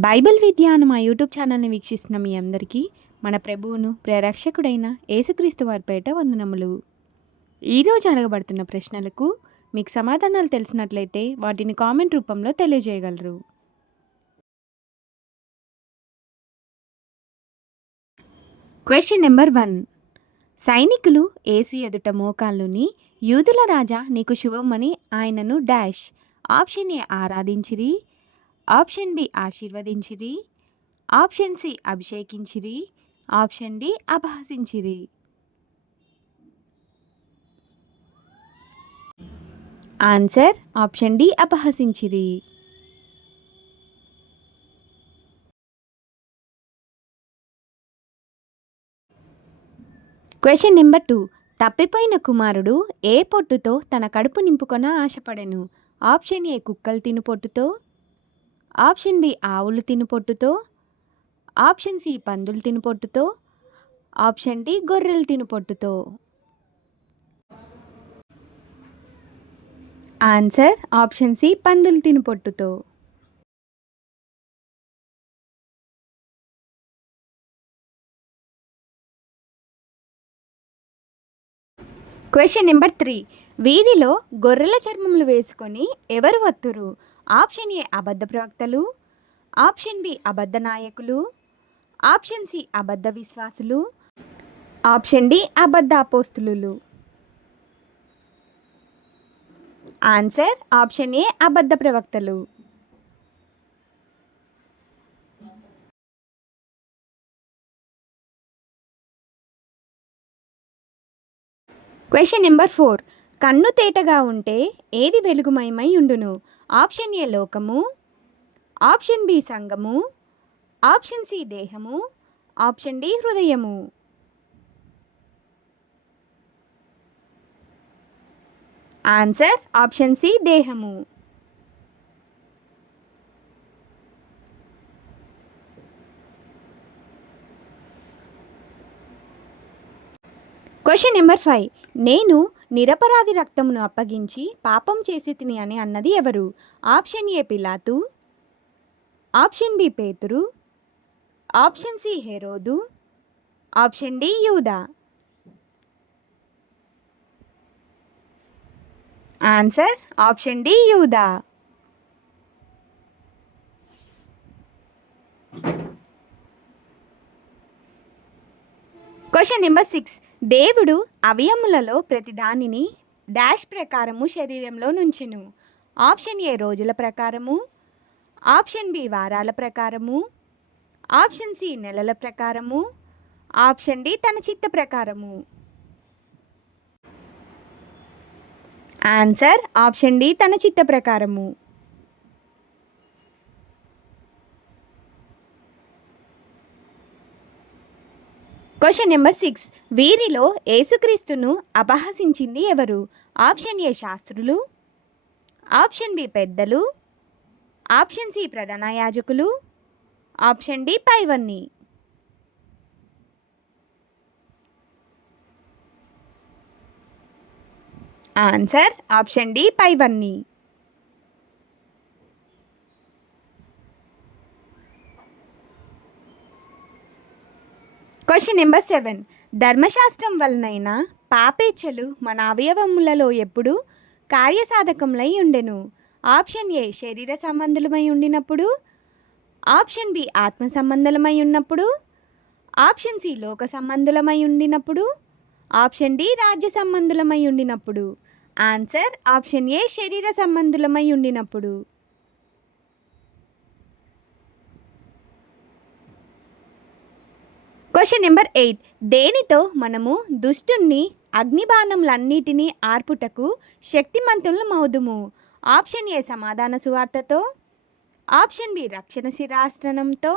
Bible విద్య అను మా YouTube ఛానల్ని వీక్షిస్తున్న మీ అందరికీ మన ప్రభువును ప్రేరక్షకుడైన యేసుక్రీస్తు వారి పేట వందనములు. ఈరోజు అడగబడుతున్న ప్రశ్నలకు మీకు సమాధానాలు తెలిసినట్లయితే వాటిని కామెంట్ రూపంలో తెలియజేయగలరు. Question number 1. సైనికులు యేసు ఎదుట మోకాళ్ళుని యూదుల రాజా నీకు శుభమని ఆయనను డాష్. ఆప్షన్ ఏ ఆరాధించిరి, ఆప్షన్ బి ఆశీర్వదించిరి, ఆప్షన్ సి అభిషేకించిరి, ఆప్షన్ డి అపహసించిరి. ఆన్సర్ ఆప్షన్ డి అపహసించిరి. Question number 2. తప్పిపోయిన కుమారుడు ఏ పొట్టుతో తన కడుపు నింపుకొన ఆశపడెను? ఆప్షన్ ఏ కుక్కలు తిను పొట్టుతో, ఆప్షన్ బి ఆవులు తిను పొట్టుతో, ఆప్షన్ సి పందులు తిను పొట్టుతో, ఆప్షన్ డి గొర్రెలు తిను పొట్టుతో. ఆన్సర్ ఆప్షన్ సి పందులు తిను పొట్టుతో. Question number 3. వీరిలో గొర్రెల చర్మములు వేసుకొని ఎవరు వత్తురు? ఆప్షన్ ఏ అబద్ధ ప్రవక్తలు, ఆప్షన్ బి అబద్ధ నాయకులు, ఆప్షన్ సి అబద్ధ విశ్వాసులు, ఆప్షన్ డి అబద్ధ అపోస్తులు. ఆన్సర్ ఆప్షన్ ఏ అబద్ధ ప్రవక్తలు. Question number 4. కన్ను తేటగా ఉంటే ఏది వెలుగుమయమై ఉండును? ఆప్షన్ ఏ లోకము, ఆప్షన్ బి సంఘము, ఆప్షన్ సి దేహము, ఆప్షన్ డి హృదయము. ఆన్సర్ ఆప్షన్ సి దేహము. Question number 5. నేను నిరపరాధి రక్తమును అప్పగించి పాపం చేసి తిని అని అన్నది ఎవరు? ఆప్షన్ ఏ పిలాతు, ఆప్షన్ బి పేతురు, ఆప్షన్ సి హెరోదు, ఆప్షన్ డి యూదా. ఆన్సర్ ఆప్షన్ డి యూదా. Question number 6. దేవుడు అవయములలో ప్రతి దానిని డాష్ ప్రకారము శరీరంలో నుంచెను. ఆప్షన్ ఏ రోజుల ప్రకారము, ఆప్షన్ బి వారాల ప్రకారము, ఆప్షన్ సి నెలల ప్రకారము, ఆప్షన్ డి తన చిత్త ప్రకారము. ఆన్సర్ ఆప్షన్ డి తన చిత్త ప్రకారము. Question number 6. వీరిలో యేసుక్రీస్తును అపహసించింది ఎవరు? ఆప్షన్ ఏ శాస్త్రులు, ఆప్షన్ బి పెద్దలు, ఆప్షన్ సి ప్రధాన యాజకులు, ఆప్షన్ డి పైవన్నీ. ఆన్సర్ ఆప్షన్ డి పైవన్నీ. Question number 7. ధర్మశాస్త్రం వలనైనా పాపేచ్ఛలు మన అవయవములలో ఎప్పుడు కార్యసాధకములై ఉండెను? ఆప్షన్ ఏ శరీర సంబంధులమై ఉండినప్పుడు, ఆప్షన్ బి ఆత్మ సంబంధులమై ఉన్నప్పుడు, ఆప్షన్ సి లోక సంబంధులమై ఉండినప్పుడు, ఆప్షన్ డి రాజ్య సంబంధులమై ఉండినప్పుడు. ఆన్సర్ ఆప్షన్ ఏ శరీర సంబంధులమై ఉండినప్పుడు. Question number 8. దేనితో మనము దుష్టుణ్ణి అగ్నిబాణములన్నిటినీ ఆర్పుటకు శక్తిమంతులమవుదుము? ఆప్షన్ ఏ సమాధాన సువార్తతో, ఆప్షన్ బి రక్షణ శిరాస్త్రంతో,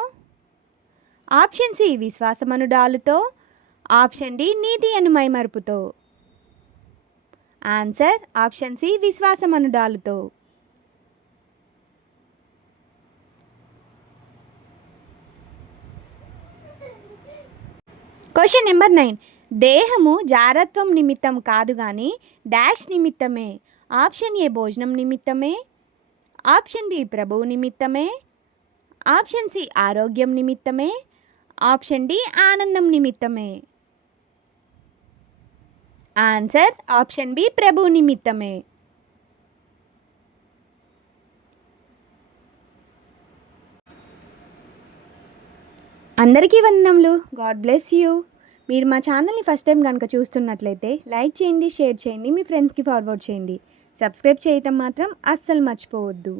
ఆప్షన్ సి విశ్వాసమనుడాలుతో, ఆప్షన్ డి నీతి అను మైమరుపుతో. ఆన్సర్ ఆప్షన్ సి విశ్వాసమనుడాలుతో. Question number 9. దేహము జారత్వం నిమిత్తం కాదు కానీ డాష్ నిమిత్తమే. ఆప్షన్ ఏ భోజనం నిమిత్తమే, ఆప్షన్ బి ప్రభువు నిమిత్తమే, ఆప్షన్ సి ఆరోగ్యం నిమిత్తమే. ఆప్షన్ డి ఆనందం నిమిత్తమే. ఆన్సర్ ఆప్షన్ బి ప్రభు నిమిత్తమే. అందరికీ వందనములు. God bless you. మీరు మా ఛానల్ని ఫస్ట్ టైం కనుక చూస్తున్నట్లయితే లైక్ చేయండి, షేర్ చేయండి, మీ ఫ్రెండ్స్కి ఫార్వర్డ్ చేయండి. సబ్స్క్రైబ్ చేయటం మాత్రం అస్సలు మర్చిపోవద్దు.